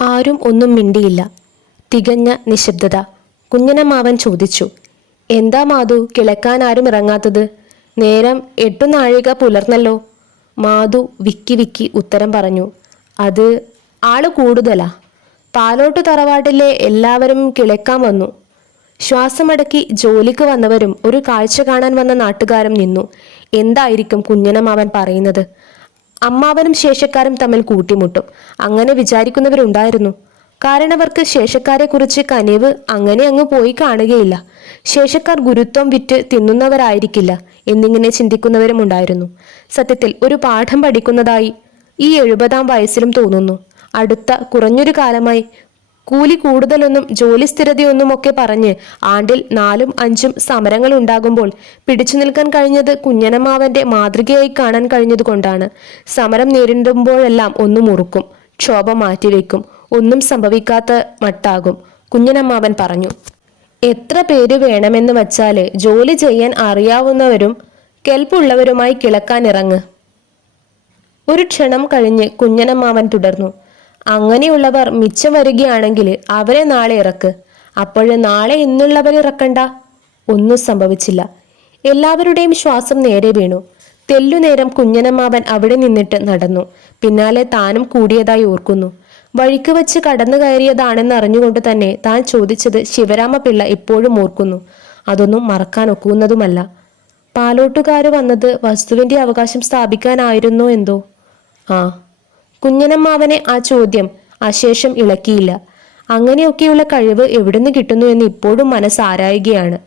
ആരും ഒന്നും മിണ്ടിയില്ല. തികഞ്ഞ നിശബ്ദത. കുഞ്ഞനമാവൻ ചോദിച്ചു എന്താ മാധു കിളക്കാൻ ആരും ഇറങ്ങാത്തത്? നേരം എട്ടു നാഴിക പുലർന്നല്ലോ. മാധു വിക്കി വിക്കി ഉത്തരം പറഞ്ഞു അത് ആൾ കൂടുതലാ. പാലോട്ട് തറവാട്ടിലെ എല്ലാവരും കിളക്കാൻ വന്നു. ശ്വാസമടക്കി ജോലിക്ക് വന്നവരും ഒരു കാഴ്ച കാണാൻ വന്ന നാട്ടുകാരും നിന്നു. എന്തായിരിക്കും കുഞ്ഞനമാവൻ പറയുന്നത്? അമ്മാവനും ശേഷക്കാരും തമ്മിൽ കൂട്ടിമുട്ടും. അങ്ങനെ വിചാരിക്കുന്നവരുണ്ടായിരുന്നു. കാരണവർക്ക് ശേഷക്കാരെക്കുറിച്ച് കനിവ് അങ്ങനെ അങ്ങ് പോയി കാണുകയില്ല. ശേഷക്കാർ ഗുരുത്വം വിറ്റ് തിന്നുന്നവരായിരിക്കില്ല എന്നിങ്ങനെ ചിന്തിക്കുന്നവരും ഉണ്ടായിരുന്നു സത്യത്തിൽ ഒരു പാഠം പഠിക്കുന്നതായി ഈ എഴുപതാം വയസ്സിലും തോന്നുന്നു. അടുത്ത കുറഞ്ഞൊരു കാലമായി കൂലി കൂടുതലൊന്നും ജോലി സ്ഥിരതയൊന്നും ഒക്കെ പറഞ്ഞ് ആണ്ടിൽ നാലും അഞ്ചും സമരങ്ങൾ ഉണ്ടാകുമ്പോൾ പിടിച്ചു നിൽക്കാൻ കഴിഞ്ഞത് കുഞ്ഞനമ്മാവന്റെ മാതൃകയായി കാണാൻ കഴിഞ്ഞതുകൊണ്ടാണ്. സമരം നേരിടുമ്പോഴെല്ലാം ഒന്ന് മുറുക്കും ക്ഷോഭം മാറ്റിവെക്കും ഒന്നും സംഭവിക്കാത്ത മട്ടാകും കുഞ്ഞനമ്മാവൻ പറഞ്ഞു. എത്ര പേര് വേണമെന്ന് വച്ചാൽ ജോലി ചെയ്യാൻ അറിയാവുന്നവരും കെൽപ്പുള്ളവരുമായി കിളക്കാൻ ഇറങ്ങ്. ഒരു ക്ഷണം കഴിഞ്ഞ് കുഞ്ഞനമ്മാവൻ തുടർന്നു. അങ്ങനെയുള്ളവർ മിച്ചം വരികയാണെങ്കിൽ അവരെ നാളെ ഇറക്ക്. അപ്പോഴ് നാളെ ഇന്നുള്ളവരെ ഇറക്കണ്ട. ഒന്നും സംഭവിച്ചില്ല. എല്ലാവരുടെയും ശ്വാസം നേരെ വീണു. തെല്ലുനേരം കുഞ്ഞനമ്മാവൻ അവിടെ നിന്നിട്ട് നടന്നു. പിന്നാലെ താനും കൂടിയതായി ഓർക്കുന്നു. വഴിക്ക് വെച്ച് കടന്നു കയറിയതാണെന്ന് അറിഞ്ഞുകൊണ്ട് തന്നെ താൻ ചോദിച്ചത് ശിവരാമ പിള്ള ഇപ്പോഴും ഓർക്കുന്നു. അതൊന്നും മറക്കാൻ ഒക്കുന്നതുമല്ല. പാലോട്ടുകാർ വന്നത് വസ്തുവിന്റെ അവകാശം സ്ഥാപിക്കാനായിരുന്നോ എന്തോ? ആ കുഞ്ഞനമ്മാവനെ ആ ചോദ്യം അശേഷം ഇളക്കിയില്ല. അങ്ങനെയൊക്കെയുള്ള കഴിവ് എവിടുന്ന് കിട്ടുന്നു എന്ന് ഇപ്പോഴും മനസ്സാരായുകയാണ്.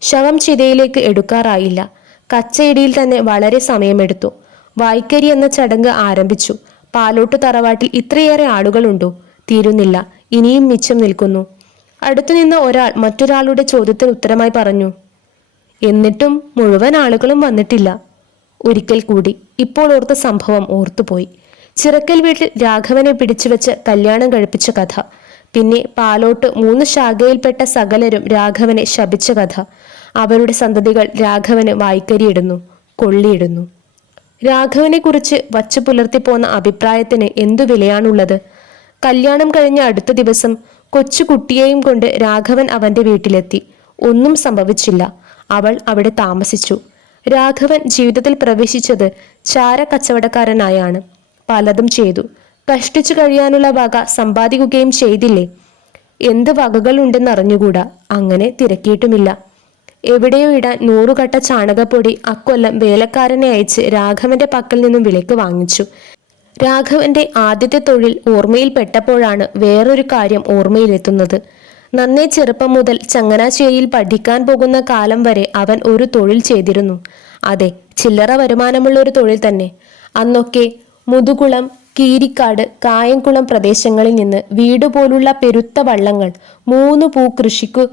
ശവം ചിതയിലേക്ക് എടുക്കാറായില്ല. കച്ചയിടിയിൽ തന്നെ വളരെ സമയമെടുത്തു. വായ്ക്കരി എന്ന ചടങ്ങ് ആരംഭിച്ചു. പാലോട്ട് തറവാട്ടിൽ ഇത്രയേറെ ആളുകളുണ്ടോ? തീരുന്നില്ല. ഇനിയും മിച്ചം നിൽക്കുന്നു. അടുത്തുനിന്ന ഒരാൾ മറ്റൊരാളുടെ ചോദ്യത്തിന് ഉത്തരമായി പറഞ്ഞു. എന്നിട്ടും മുഴുവൻ ആളുകളും വന്നിട്ടില്ല. ഒരിക്കൽ കൂടി. ഇപ്പോൾ ഓർത്ത സംഭവം ഓർത്തുപോയി. ചിറക്കൽ വീട്ടിൽ രാഘവനെ പിടിച്ചുവെച്ച് കല്യാണം കഴിപ്പിച്ച കഥ. പിന്നെ പാലോട്ട് മൂന്ന് ശാഖയിൽപ്പെട്ട സകലരും രാഘവനെ ശപിച്ച കഥ. അവരുടെ സന്തതികൾ രാഘവന് വായ്ക്കരിയിടുന്നു കൊള്ളിയിടുന്നു. രാഘവനെ കുറിച്ച് വച്ചു പുലർത്തിപ്പോന്ന അഭിപ്രായത്തിന് എന്തു വിലയാണുള്ളത്? കല്യാണം കഴിഞ്ഞ അടുത്ത ദിവസം കൊച്ചു കുട്ടിയെയും കൊണ്ട് രാഘവൻ അവന്റെ വീട്ടിലെത്തി. ഒന്നും സംഭവിച്ചില്ല. അവൾ അവിടെ താമസിച്ചു. രാഘവൻ ജീവിതത്തിൽ പ്രവേശിച്ചത് ചാര കച്ചവടക്കാരനായാണ്. പലതും ചെയ്തു. കഷ്ടിച്ചു കഴിയാനുള്ള വക സമ്പാദിക്കുകയും ചെയ്തില്ലേ? എന്ത് വകകൾ ഉണ്ടെന്ന് അറിഞ്ഞുകൂടാ. അങ്ങനെ തിരക്കിയിട്ടുമില്ല. എവിടെയോ ഇടാൻ നൂറുകട്ട ചാണകപ്പൊടി അക്കൊല്ലം വേലക്കാരനെ അയച്ച് രാഘവന്റെ പക്കൽ നിന്നും വിലക്ക് വാങ്ങിച്ചു. രാഘവന്റെ ആദ്യത്തെ തൊഴിൽ ഓർമ്മയിൽപ്പെട്ടപ്പോഴാണ് വേറൊരു കാര്യം ഓർമ്മയിലെത്തുന്നത്. നന്നേ ചെറുപ്പം മുതൽ ചങ്ങനാശ്ശേരിയിൽ പഠിക്കാൻ പോകുന്ന കാലം വരെ അവൻ ഒരു തൊഴിൽ ചെയ്തിരുന്നു. അതെ ചില്ലറ വരുമാനമുള്ള ഒരു തൊഴിൽ തന്നെ. അന്നൊക്കെ മുതുകുളം കീരിക്കാട് കായംകുളം പ്രദേശങ്ങളിൽ നിന്ന് വീട് പോലുള്ള പെരുത്ത വള്ളങ്ങൾ മൂന്ന് പൂ കൃഷിക്കു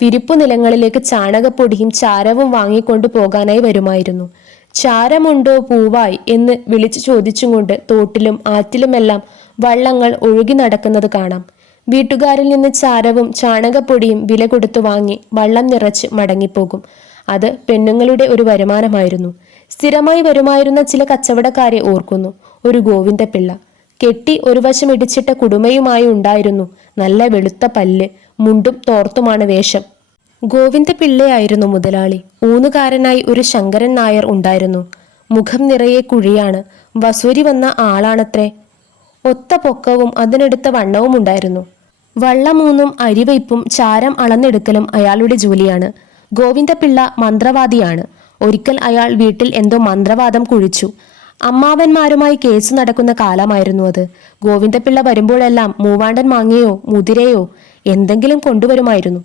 വിരിപ്പു നിലങ്ങളിലേക്ക് ചാണകപ്പൊടിയും ചാരവും വാങ്ങിക്കൊണ്ടു പോകാനായി വരുമായിരുന്നു. ചാരമുണ്ടോ പൂവായി എന്ന് വിളിച്ചു ചോദിച്ചുകൊണ്ട് തോട്ടിലും ആറ്റിലുമെല്ലാം വള്ളങ്ങൾ ഒഴുകി നടക്കുന്നത് കാണാം. വീട്ടുകാരിൽ നിന്ന് ചാരവും ചാണകപ്പൊടിയും വില കൊടുത്തു വാങ്ങി വള്ളം നിറച്ച് മടങ്ങിപ്പോകും. അത് പെണ്ണുങ്ങളുടെ ഒരു വരുമാനമായിരുന്നു. സ്ഥിരമായി വരുമായിരുന്ന ചില കച്ചവടക്കാരെ ഓർക്കുന്നു. ഒരു ഗോവിന്ദപിള്ള കെട്ടി ഒരു വശം ഇടിച്ചിട്ട കുടുമയുമായി ഉണ്ടായിരുന്നു. നല്ല വെളുത്ത പല്ല് മുണ്ടും തോർത്തുമാണ് വേഷം. ഗോവിന്ദപിള്ളയായിരുന്നു മുതലാളി. ഊന്നുകാരനായി ഒരു ശങ്കരൻ നായർ ഉണ്ടായിരുന്നു. മുഖം നിറയെ കുഴിയാണ്. വസൂരി വന്ന ആളാണത്രേ. ഒത്ത പൊക്കവും അതിനെടുത്ത വണ്ണവും ഉണ്ടായിരുന്നു. വള്ളമൂന്നും അരിവയ്പും ചാരം അളന്നെടുക്കലും അയാളുടെ ജോലിയാണ്. ഗോവിന്ദപിള്ള മന്ത്രവാദിയാണ്. ഒരിക്കൽ അയാൾ വീട്ടിൽ എന്തോ മന്ത്രവാദം കുഴിച്ചു. അമ്മാവന്മാരുമായി കേസ് നടക്കുന്ന കാലമായിരുന്നു അത്. ഗോവിന്ദപിള്ള വരുമ്പോഴെല്ലാം മൂവാണ്ടൻ മാങ്ങയോ മുതിരയോ എന്തെങ്കിലും കൊണ്ടുവരുമായിരുന്നു.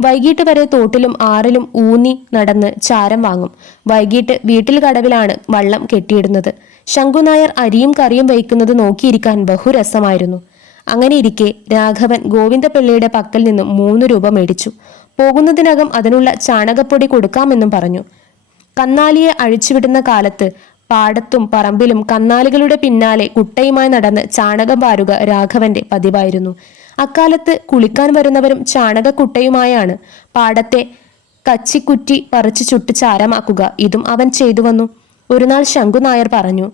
വൈകിട്ട് വരെ തോട്ടിലും ആറിലും ഊന്നി നടന്ന് ചാരം വാങ്ങും. വൈകിട്ട് വീട്ടിൽ കടവിലാണ് വള്ളം കെട്ടിയിടുന്നത്. ശംഖുനായർ അരിയും കറിയും വയ്ക്കുന്നത് നോക്കിയിരിക്കാൻ ബഹുരസമായിരുന്നു. അങ്ങനെ ഇരിക്കെ രാഘവൻ ഗോവിന്ദപിള്ളയുടെ പക്കൽ നിന്നും മൂന്ന് രൂപ മേടിച്ചു. പോകുന്നതിനകം അതിനുള്ള ചാണകപ്പൊടി കൊടുക്കാമെന്നും പറഞ്ഞു. കന്നാലിയെ അഴിച്ചുവിടുന്ന കാലത്ത് പാടത്തും പറമ്പിലും കന്നാലികളുടെ പിന്നാലെ കുട്ടയുമായി നടന്ന് ചാണകം പാരുക രാഘവന്റെ പതിവായിരുന്നു. അക്കാലത്ത് കുളിക്കാൻ വരുന്നവരും ചാണകക്കുട്ടയുമായാണ് പാടത്തെ കച്ചിക്കുറ്റി പറിച്ചു ചുട്ട് ചാരമാക്കുക. ഇതും അവൻ ചെയ്തു വന്നു. ഒരു നാൾ ശംഖുനായർ പറഞ്ഞു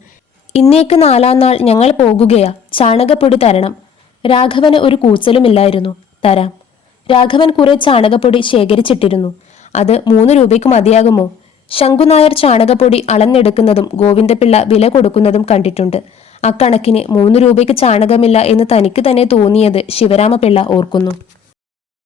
ഇന്നേക്ക് നാലാം നാൾ ഞങ്ങൾ പോകുകയാ. ചാണകപ്പൊടി തരണം. രാഘവന് ഒരു കൂച്ചലുമില്ലായിരുന്നു. തരാം. രാഘവൻ കുറെ ചാണകപ്പൊടി ശേഖരിച്ചിട്ടിരുന്നു. അത് മൂന്ന് രൂപയ്ക്ക് മതിയാകുമോ? ശങ്കുനായർ ചാണകപ്പൊടി അളന്നെടുക്കുന്നതും ഗോവിന്ദപിള്ള വില കൊടുക്കുന്നതും കണ്ടിട്ടുണ്ട്. അക്കണക്കിന് മൂന്ന് രൂപയ്ക്ക് ചാണകമില്ല എന്ന് തനിക്ക് തന്നെ തോന്നിയത് ശിവരാമപിള്ള ഓർക്കുന്നു.